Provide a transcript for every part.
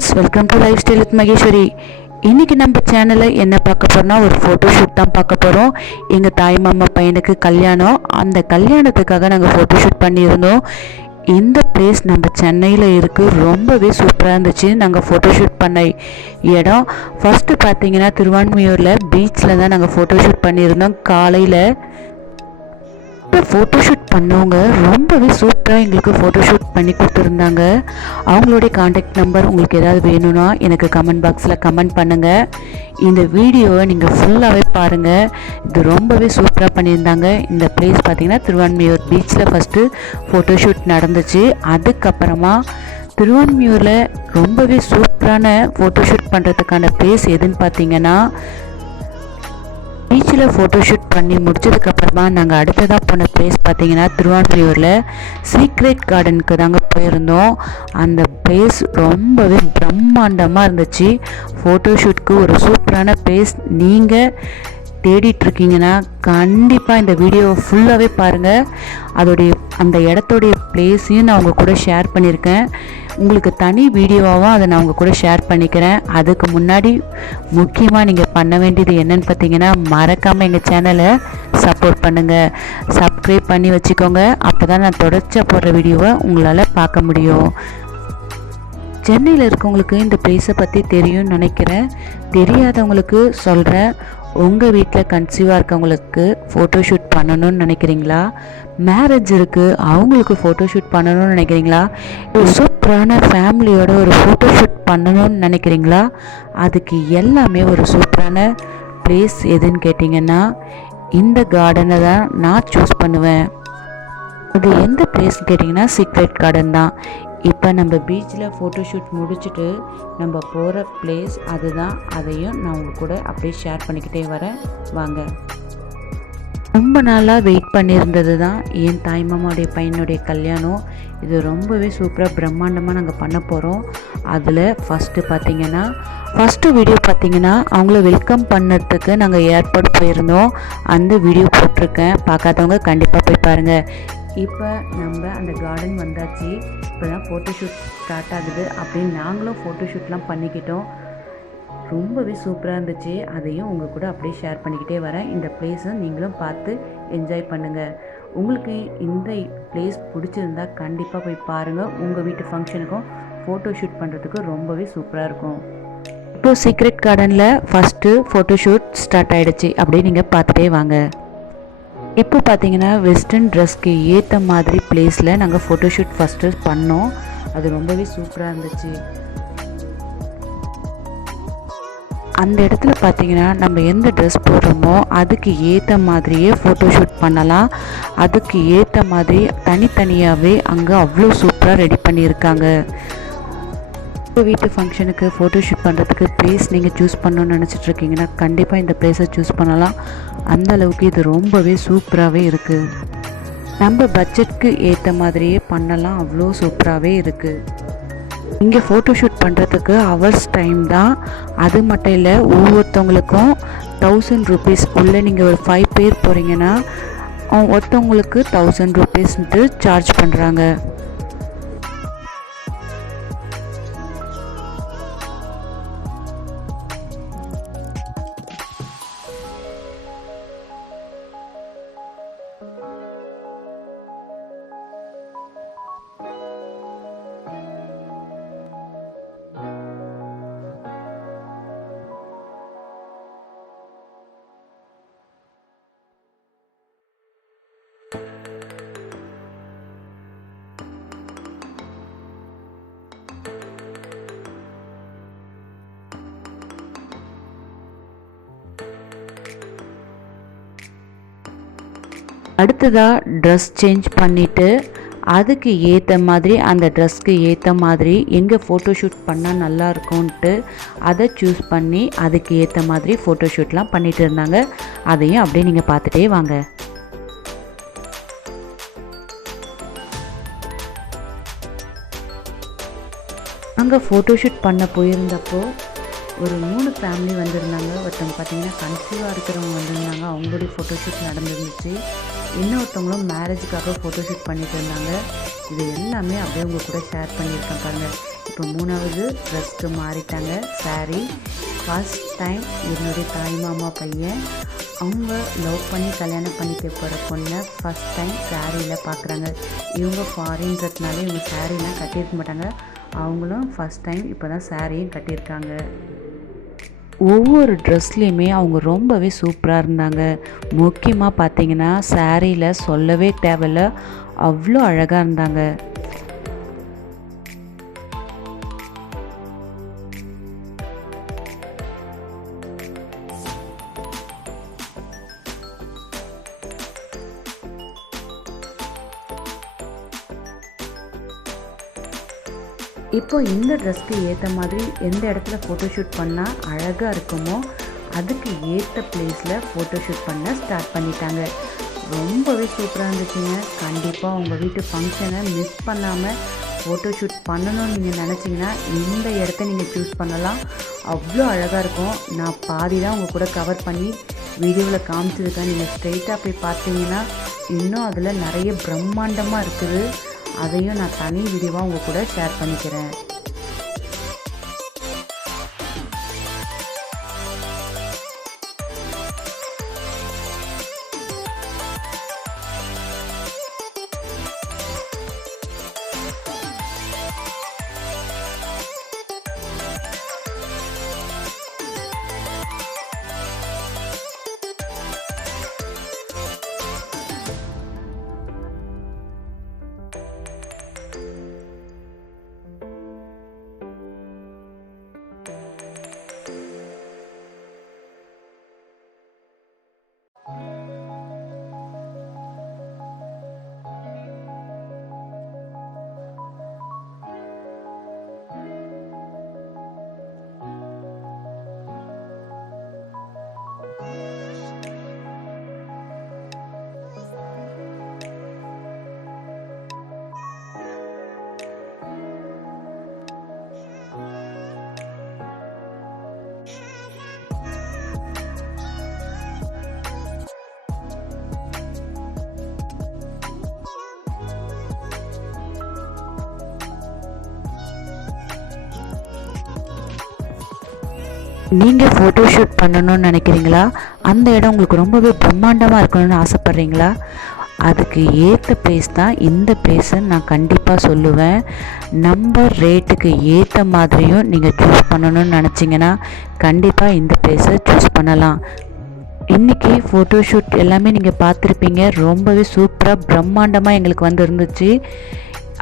Friends, welcome to life style with Maheswari. இன்றைக்கி நம்ம சேனலில் என்ன பார்க்க போகிறோம்னா ஒரு ஃபோட்டோஷூட் தான் பார்க்க போகிறோம். எங்கள் தாய் மாமா பையனுக்கு கல்யாணம். அந்த கல்யாணத்துக்காக நாங்கள் ஃபோட்டோஷூட் பண்ணியிருந்தோம். இந்த பிளேஸ் நம்ம சென்னையில் இருக்குது. ரொம்பவே சூப்பராக இருந்துச்சு. நாங்கள் ஃபோட்டோஷூட் பண்ண இடம் ஃபஸ்ட்டு பார்த்தீங்கன்னா திருவான்மியூரில் பீச்சில் தான் நாங்கள் ஃபோட்டோஷூட் பண்ணியிருந்தோம். காலையில் ஃபோட்டோஷூட் பண்ணவங்க ரொம்பவே சூப்பராக எங்களுக்கு ஃபோட்டோஷூட் பண்ணி கொடுத்துருந்தாங்க. அவங்களுடைய காண்டாக்ட் நம்பர் உங்களுக்கு ஏதாவது வேணும்னா எனக்கு கமெண்ட் பாக்ஸில் கமெண்ட் பண்ணுங்கள். இந்த வீடியோவை நீங்கள் ஃபுல்லாகவே பாருங்கள். இது ரொம்பவே சூப்பராக பண்ணியிருந்தாங்க. இந்த பிளேஸ் பார்த்திங்கன்னா திருவான்மியூர் பீச்சில் ஃபஸ்ட்டு ஃபோட்டோஷூட் நடந்துச்சு. அதுக்கப்புறமா திருவான்மியூரில் ரொம்பவே சூப்பரான ஃபோட்டோஷூட் பண்ணுறதுக்கான பிளேஸ் எதுன்னு பார்த்தீங்கன்னா பீச்சில் ஃபோட்டோஷூட் பண்ணி முடிச்சதுக்கப்புறமா நாங்கள் அடுத்ததாக போன பிளேஸ் பார்த்தீங்கன்னா திருவான்மியூரில் சீக்ரெட் கார்டனுக்கு தாங்க போயிருந்தோம். அந்த பிளேஸ் ரொம்பவே பிரம்மாண்டமாக இருந்துச்சு. ஃபோட்டோஷூட்க்கு ஒரு சூப்பரான பிளேஸ். நீங்கள் தேடிட்டுருக்கீங்கன்னா கண்டிப்பாக இந்த வீடியோவை ஃபுல்லாகவே பாருங்கள். அந்த இடத்தோடைய பிளேஸையும் நான் உங்கள் கூட ஷேர் பண்ணியிருக்கேன். உங்களுக்கு தனி வீடியோவாகவும் அதை நான் உங்கள் கூட ஷேர் பண்ணிக்கிறேன். அதுக்கு முன்னாடி முக்கியமாக நீங்கள் பண்ண வேண்டியது என்னென்னு பார்த்தீங்கன்னா மறக்காமல் எங்கள் சேனலை சப்போர்ட் பண்ணுங்கள், சப்ஸ்கிரைப் பண்ணி வச்சுக்கோங்க. அப்போ தான் நான் தொடர்ச்சியாக போடுற வீடியோவை உங்களால் பார்க்க முடியும். சென்னையில் இருக்கவங்களுக்கு இந்த பிளேஸை பற்றி தெரியும்னு நினைக்கிறேன். தெரியாதவங்களுக்கு சொல்கிறேன். உங்கள் வீட்டில் கன்சீவாக இருக்கவங்களுக்கு ஃபோட்டோஷூட் பண்ணணும்னு நினைக்கிறீங்களா? மேரேஜ் இருக்குது, அவங்களுக்கு ஃபோட்டோஷூட் பண்ணணும்னு நினைக்கிறீங்களா? ஒரு சூப்பரான ஃபேமிலியோட ஒரு ஃபோட்டோஷூட் பண்ணணும்னு நினைக்கிறீங்களா? அதுக்கு எல்லாமே ஒரு சூப்பரான பிளேஸ் எதுன்னு கேட்டிங்கன்னா இந்த கார்டனை தான் நான் சூஸ் பண்ணுவேன். அது எந்த பிளேஸ்ன்னு கேட்டிங்கன்னா சீக்ரெட் கார்டன் தான். இப்போ நம்ம பீச்சில் ஃபோட்டோஷூட் முடிச்சுட்டு நம்ம போகிற பிளேஸ் அதுதான். அதையும் நான் உங்கள் கூட அப்படியே ஷேர் பண்ணிக்கிட்டே வரேன். வாங்க. ரொம்ப நாளாக வெயிட் பண்ணியிருந்தது தான் என் தாய்மாமாவுடைய பையனுடைய கல்யாணம். இது ரொம்பவே சூப்பராக பிரம்மாண்டமாக நாங்கள் பண்ண போகிறோம். அதில் ஃபஸ்ட்டு வீடியோ பார்த்திங்கன்னா அவங்கள வெல்கம் பண்ணுறதுக்கு நாங்கள் ஏற்பாடு போயிருந்தோம். அந்த வீடியோ போட்டிருக்கேன். பார்க்காதவங்க கண்டிப்பாக போய் பாருங்கள். இப்போ நம்ம அந்த கார்டன் வந்தாச்சு. இப்போ தான் ஃபோட்டோஷூட் ஸ்டார்ட் ஆகுது. அப்படின்னு நாங்களும் ஃபோட்டோஷூட்லாம் பண்ணிக்கிட்டோம். ரொம்பவே சூப்பராக இருந்துச்சு. அதையும் உங்கள் கூட அப்படியே ஷேர் பண்ணிக்கிட்டே வரேன். இந்த பிளேஸை நீங்களும் பார்த்து என்ஜாய் பண்ணுங்கள். உங்களுக்கு இந்த பிளேஸ் பிடிச்சிருந்தா கண்டிப்பாக போய் பாருங்கள். உங்கள் வீட்டு ஃபங்க்ஷனுக்கும் ஃபோட்டோஷூட் பண்ணுறதுக்கு ரொம்பவே சூப்பராக இருக்கும். இப்போது சீக்ரெட் கார்டனில் ஃபஸ்ட்டு ஃபோட்டோஷூட் ஸ்டார்ட் ஆகிடுச்சு. அப்படியே நீங்கள் பார்த்துட்டே வாங்க. இப்போ பார்த்தீங்கன்னா வெஸ்டர்ன் ட்ரெஸ்க்கு ஏற்ற மாதிரி பிளேஸில் நாங்கள் ஃபோட்டோஷூட் ஃபஸ்ட்டு பண்ணோம். அது ரொம்பவே சூப்பராக இருந்துச்சு. அந்த இடத்துல பார்த்தீங்கன்னா நம்ம எந்த ட்ரெஸ் போடுறோமோ அதுக்கு ஏற்ற மாதிரியே ஃபோட்டோஷூட் பண்ணலாம். அதுக்கு ஏற்ற மாதிரி தனித்தனியாகவே அங்கே அவ்வளோ சூப்பராக ரெடி பண்ணியிருக்காங்க. வீட்டு ஃபங்க்ஷனுக்கு ஃபோட்டோஷூட் பண்ணுறதுக்கு பிளேஸ் நீங்கள் சூஸ் பண்ணணும்னு நினச்சிட்ருக்கீங்கன்னா கண்டிப்பாக இந்த பிளேஸை சூஸ் பண்ணலாம். அந்த அளவுக்கு இது ரொம்பவே சூப்பராகவே இருக்குது. நம்ம பட்ஜெட்க்கு ஏற்ற மாதிரியே பண்ணலாம். அவ்வளோ சூப்பராகவே இருக்குது. இங்கே ஃபோட்டோஷூட் பண்ணுறதுக்கு ஹவர்ஸ் டைம் தான். அது மட்டும் இல்லை, ஒவ்வொருத்தவங்களுக்கும் 1000 rupees உள்ளே நீங்கள் ஒரு 5 பேர் போகிறீங்கன்னா ஒருத்தவங்களுக்கு 1000 rupees சார்ஜ் பண்ணுறாங்க. அடுத்ததாக ட்ரெஸ் சேஞ்ச் பண்ணிவிட்டு அதுக்கு ஏற்ற மாதிரி அந்த ட்ரெஸ்க்கு ஏற்ற மாதிரி எங்கே ஃபோட்டோஷூட் பண்ணால் நல்லா இருக்கும்ன்ட்டு அதை சூஸ் பண்ணி அதுக்கு ஏற்ற மாதிரி ஃபோட்டோஷூட்லாம் பண்ணிகிட்டு இருந்தாங்க. அதையும் அப்படியே நீங்கள் பார்த்துட்டே வாங்க. அங்கே ஃபோட்டோஷூட் பண்ண போயிருந்தப்போ ஒரு 3 ஃபேமிலி வந்திருந்தாங்க. ஒருத்தவங்க பார்த்திங்கன்னா கன்சீவாக இருக்கிறவங்க வந்திருந்தாங்க. அவங்களுடைய ஃபோட்டோஷூட் நடந்துருந்துச்சு. இன்னொருத்தவங்களும் மேரேஜுக்காக ஃபோட்டோஷூட் பண்ணிட்டு இருந்தாங்க. இது எல்லாமே அப்படியே உங்கள் கூட ஷேர் பண்ணியிருக்கேன் பாருங்கள். இப்போ 3வது ட்ரெஸ்க்கு மாறிட்டாங்க. saree ஃபர்ஸ்ட் டைம் என்னுடைய தாய்மாமா பையன் அவங்க லவ் பண்ணி கல்யாணம் பண்ணிக்க போகிற பொண்ணை ஃபஸ்ட் டைம் சாரியில் பார்க்குறாங்க. இவங்க ஃபாரின்றதுனால இவங்க சாரீலாம் கட்டியிருக்க மாட்டாங்க. அவங்களும் ஃபஸ்ட் டைம் இப்போ தான் சாரியும் கட்டியிருக்காங்க. ஒவ்வொரு ட்ரெஸ்லேயுமே அவங்க ரொம்பவே சூப்பராக இருந்தாங்க. முக்கியமாக பார்த்தீங்கன்னா சாரியில் சொல்லவே தேவையில்ல, அவ்வளோ அழகாக இருந்தாங்க. இப்போ இந்த ட்ரெஸ்க்கு ஏற்ற மாதிரி எந்த இடத்துல ஃபோட்டோஷூட் பண்ணால் அழகாக இருக்குமோ அதுக்கு ஏற்ற பிளேஸில் ஃபோட்டோஷூட் பண்ண ஸ்டார்ட் பண்ணிட்டாங்க. ரொம்பவே சூப்பராக இருந்துச்சுங்க. கண்டிப்பாக உங்கள் வீட்டு ஃபங்க்ஷனை மிஸ் பண்ணாமல் ஃபோட்டோஷூட் பண்ணணும்னு நீங்கள் நினச்சிங்கன்னா இந்த இடத்த நீங்கள் சூஸ் பண்ணலாம். அவ்வளோ அழகாக இருக்கும். நான் பாதி தான் உங்கள் கூட கவர் பண்ணி வீடியோவில் காமிச்சிருக்கேன். நீங்கள் ஸ்ட்ரெயிட்டாக போய் பார்த்தீங்கன்னா இன்னும் அதில் நிறைய பிரம்மாண்டமாக இருக்குது. அதையும் நான் தனி வீடியோவாக உங்கள் கூட ஷேர் பண்ணிக்கிறேன். நீங்கள் ஃபோட்டோஷூட் பண்ணணும்னு நினைக்கிறீங்களா? அந்த இடம் உங்களுக்கு ரொம்பவே பிரம்மாண்டமாக இருக்கணும்னு ஆசைப்பட்றீங்களா? அதுக்கு ஏற்ற பிளேஸ் தான் இந்த பிளேஸுன்னு நான் கண்டிப்பாக சொல்லுவேன். நம்ம ரேட்டுக்கு ஏற்ற மாதிரியும் நீங்கள் சூஸ் பண்ணணும்னு நினச்சிங்கன்னா கண்டிப்பாக இந்த பிளேஸை சூஸ் பண்ணலாம். இன்றைக்கி ஃபோட்டோஷூட் எல்லாமே நீங்கள் பார்த்துருப்பீங்க. ரொம்பவே சூப்பராக பிரம்மாண்டமாக எங்களுக்கு வந்து இருந்துச்சு.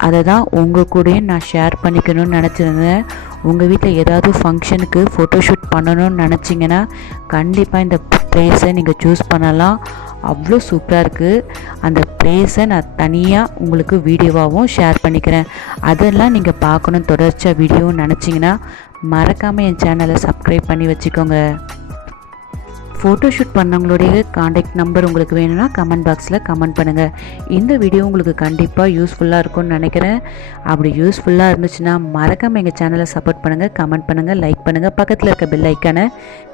அதை தான் உங்கள் கூடயும் நான் ஷேர் பண்ணிக்கணும்னு நினச்சிருந்தேன். உங்கள் வீட்டில் ஏதாவது ஃபங்க்ஷனுக்கு ஃபோட்டோஷூட் பண்ணணும்னு நினச்சிங்கன்னா கண்டிப்பாக இந்த பிளேஸை நீங்கள் சூஸ் பண்ணலாம். அவ்வளோ சூப்பராக இருக்குது. அந்த பிளேஸை நான் தனியாக உங்களுக்கு வீடியோவாகவும் ஷேர் பண்ணிக்கிறேன். அதெல்லாம் நீங்கள் பார்க்கணும் தொடர்ச்சியாக வீடியோன்னு நினச்சிங்கன்னா மறக்காமல் என் சேனலை சப்ஸ்கிரைப் பண்ணி வச்சுக்கோங்க. ஃபோட்டோஷூட் பண்ணவங்களுடைய காண்டாக்ட் நம்பர் உங்களுக்கு வேணும்னா கமெண்ட் பாக்ஸில் கமெண்ட் பண்ணுங்கள். இந்த வீடியோ உங்களுக்கு கண்டிப்பாக யூஸ்ஃபுல்லாக இருக்கும்னு நினைக்கிறேன். அப்படி யூஸ்ஃபுல்லாக இருந்துச்சுன்னா மறக்காமல் எங்கள் சேனலை சப்போர்ட் பண்ணுங்கள், கமெண்ட் பண்ணுங்கள், லைக் பண்ணுங்கள், பக்கத்தில் இருக்க பெல் ஐக்கானை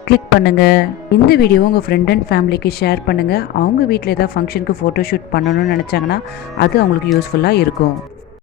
கிளிக் பண்ணுங்கள். இந்த வீடியோவை உங்கள் ஃப்ரெண்ட் அண்ட் ஃபேமிலிக்கு ஷேர் பண்ணுங்கள். அவங்க வீட்டில் ஏதாவது ஃபங்க்ஷனுக்கு ஃபோட்டோஷூட் பண்ணணும்னு நினச்சாங்கன்னா அது அவங்களுக்கு யூஸ்ஃபுல்லாக இருக்கும்.